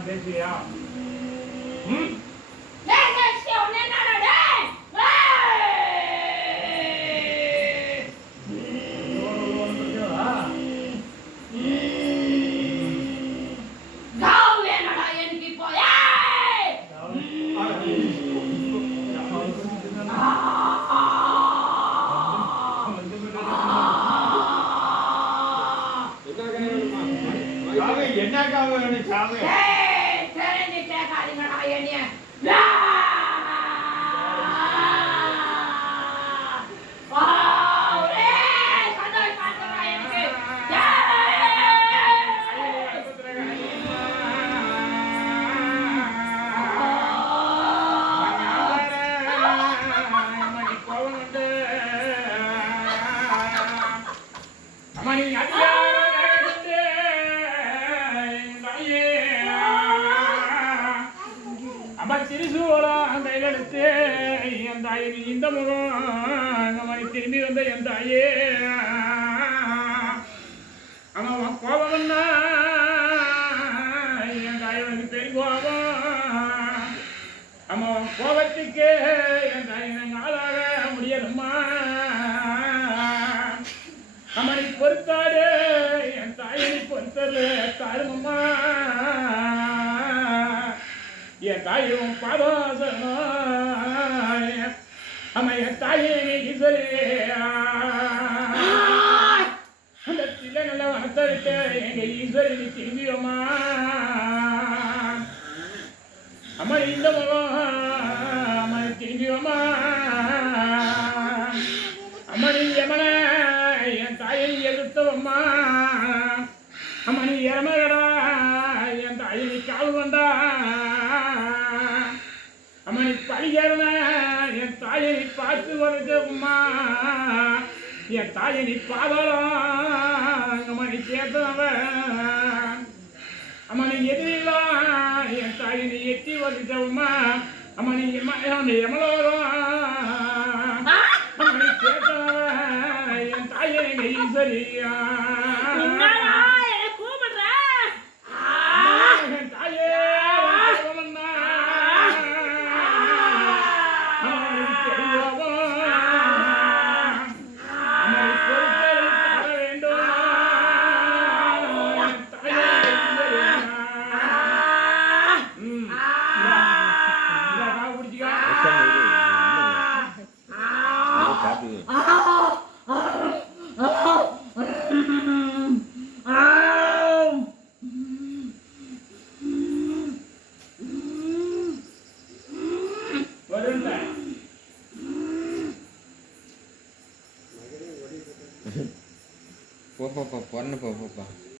பேசுவியா? என்னக்காக சாமி தெரிஞ்சு கேட்காதீங்கடா என்னைய இந்த முகம் திரும்பி வந்த என் தாயே அவன் கோபம்னா என் தாயனுக்கு பெரிய கோபம் அவன் கோபத்துக்கு என் தாயை ஆளாக முடியணுமா அவனை பொறுத்தாடு என் தாயனை பொறுத்தது தாருமம்மா என் தாயும் பாதாசனம் அம்மைய தாயே ஈஸ்வரி அந்த சில நல்ல வனத்தை விட்டு எங்க ஈஸ்வரி நீ திரும்பியோமா அம்மா இந்த முகம் அம்மா திரும்பியோமா அம்மா நீ யமன என் தாயை எதிர்த்தவம்மா அம்மா நீ எரமகடா என் தாயை நீ காவு கொண்டா அம்மா நீ பழிகரண என் தாயை பார்த்து வருதம்மா என் தாயை நீ பாதலாம் அம்மா நீ சேர்த்தவன் அம்மா நீ எதிரிலா என் தாயை நீ எட்டி வருதம்மா அம்மா நீ எமலோரம் அம்மா நீ சேர்த்தவன் என் தாயை நீ சரியா போப்பா